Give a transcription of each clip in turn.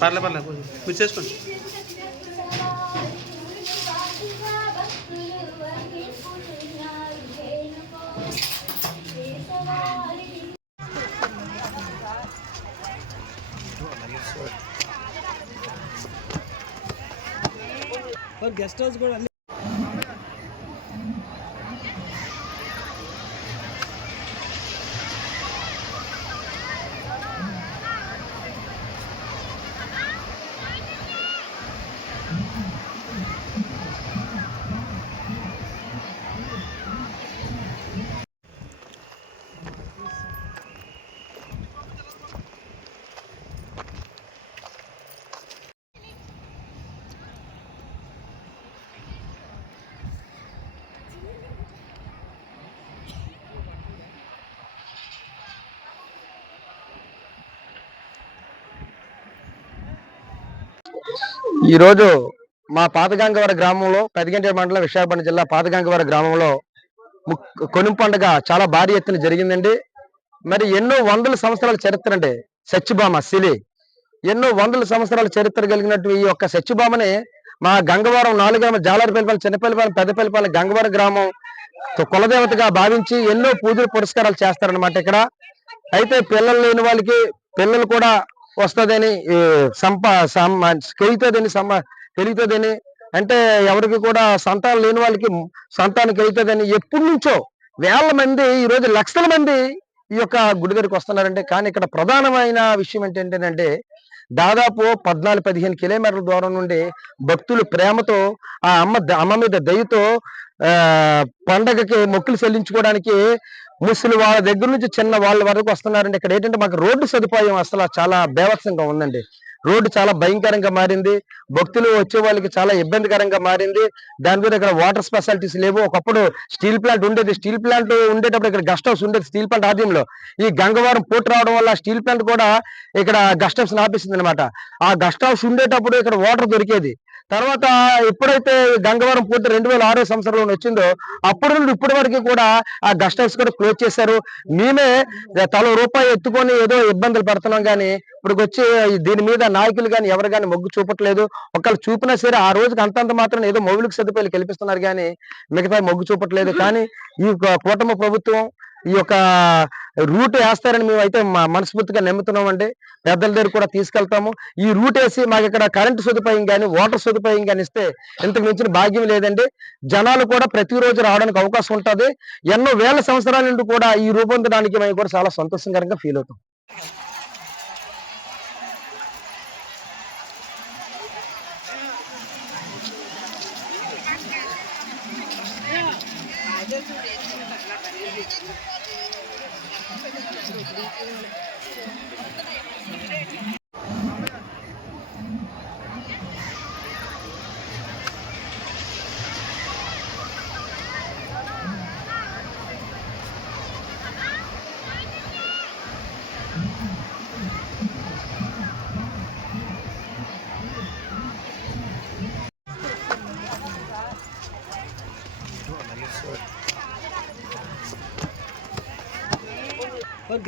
పర్లే పర్లే కూర్చేసుకోండి. Guest house కూడా ఈరోజు మా పాతగంగవరం గ్రామంలో పెదగంటి మండలం విశాఖపట్నం జిల్లా పాతగంగవరం గ్రామంలో కొనుం పండుగ చాలా భారీ ఎత్తున జరిగిందండి. మరి ఎన్నో వందల సంవత్సరాల చరిత్ర అండి సత్యభామ శిలి. ఎన్నో వందల సంవత్సరాల చరిత్ర కలిగినట్టు ఈ యొక్క సత్యభామని మా గంగవరం 4 గ్రామం జాలరిపల్లిపాలెం, చిన్నపల్లిపాలెం, పెద్దపల్లిపాలెం, గంగవరం గ్రామం కులదేవతగా భావించి ఎన్నో పూజలు పురస్కారాలు చేస్తారనమాట. ఇక్కడ అయితే పిల్లలు లేని వాళ్ళకి పిల్లలు కూడా వస్తుందని తెలుగుతుందని అంటే ఎవరికి కూడా సంతానం లేని వాళ్ళకి సంతానం కలుగుతుందని ఎప్పటి నుంచో వేల మంది, ఈరోజు లక్షల మంది ఈ యొక్క గుడి దగ్గరికి వస్తున్నారంటే. కానీ ఇక్కడ ప్రధానమైన విషయం ఏంటంటే దాదాపు 14-15 కిలోమీటర్ల దూరం నుండి భక్తులు ప్రేమతో ఆ అమ్మ మీద దయతో పండగకి మొక్కులు చెల్లించుకోవడానికి ముసలి వాళ్ళ దగ్గర నుంచి చిన్న వాళ్ళ వరకు వస్తున్నారండి. ఇక్కడ ఏంటంటే మాకు రోడ్డు సదుపాయం అసలు చాలా బేవత్సంగా ఉందండి. రోడ్డు చాలా భయంకరంగా మారింది. భక్తులు వచ్చే వాళ్ళకి చాలా ఇబ్బందికరంగా మారింది. దాని మీద ఇక్కడ వాటర్ ఫెసిలిటీస్ లేవు. ఒకప్పుడు స్టీల్ ప్లాంట్ ఉండేది. స్టీల్ ప్లాంట్ ఉండేటప్పుడు ఇక్కడ గెస్ట్ హౌస్ ఉండేది. స్టీల్ ప్లాంట్ ఆధ్వర్యంలో ఈ గంగవరం పోర్టు రావడం వల్ల స్టీల్ ప్లాంట్ కూడా ఇక్కడ గెస్ట్ హౌస్ ఆపేసింది అనమాట. ఆ గెస్ట్ హౌస్ ఉండేటప్పుడు ఇక్కడ వాటర్ దొరికేది. తర్వాత ఎప్పుడైతే గంగవరం పోర్టు 2006 సంవత్సరంలో వచ్చిందో అప్పటి నుండి ఇప్పటి వరకు కూడా ఆ గెస్ట్ హౌస్ కూడా క్లోజ్ చేశారు. మేమే తల రూపాయి ఎత్తుకొని ఏదో ఇబ్బందులు పడుతున్నాం. కానీ ఇప్పుడు వచ్చి దీని మీద నాయకులు కానీ ఎవరు కానీ మొగ్గు చూపట్లేదు. ఒకళ్ళు చూపినా సరే ఆ రోజుకి అంతంత మాత్రం ఏదో మౌలిక సదుపాయాలు కల్పిస్తున్నారు కానీ మిగతా మొగ్గు చూపట్లేదు. కానీ ఈ కూటమి ప్రభుత్వం ఈ యొక్క రూట్ వేస్తారని మేమైతే మనస్ఫూర్తిగా నమ్ముతున్నామండి. పెద్దల దగ్గర కూడా తీసుకెళ్తాము. ఈ రూట్ వేసి మాకు ఇక్కడ కరెంటు సదుపాయం కానీ వాటర్ సదుపాయం కానీ ఇస్తే ఇంతకు మించిన భాగ్యం లేదండి. జనాలు కూడా ప్రతిరోజు రావడానికి అవకాశం ఉంటుంది. ఎన్నో వేల సంవత్సరాల నుండి కూడా ఈ రూపొందడానికి మేము కూడా చాలా సంతోషకరంగా ఫీల్ అవుతాం.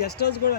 గెస్ట్ హౌస్ కూడా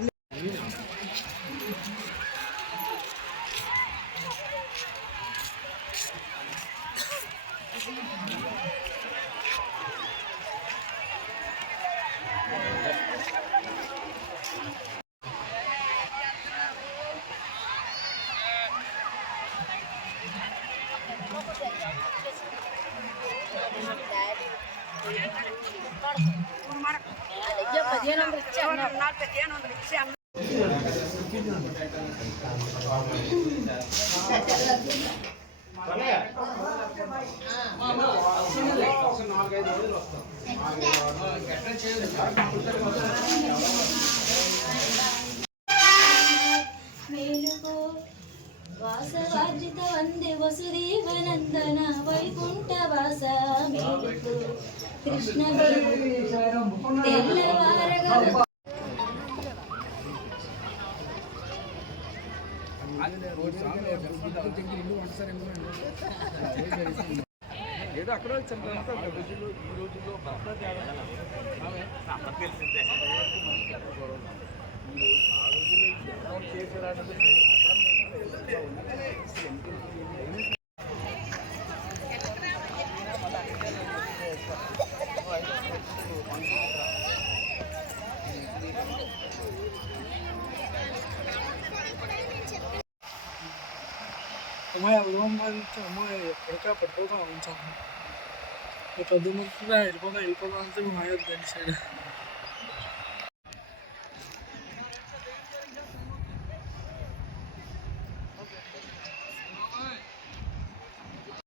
వాసవార్జిత వందే వసుదేవనందన వైకుంఠవాస మేలుకు కృష్ణ తెల్లవారగా ఏదో అక్కడ ఈ రోజుల్లో అమ్మాయి అమ్మాయి ఎక్కడికా పడిపోతా ఉంచాను పెద్ద ముందుగా వెళ్ళిపోతా అంటే మా దాని సైడ్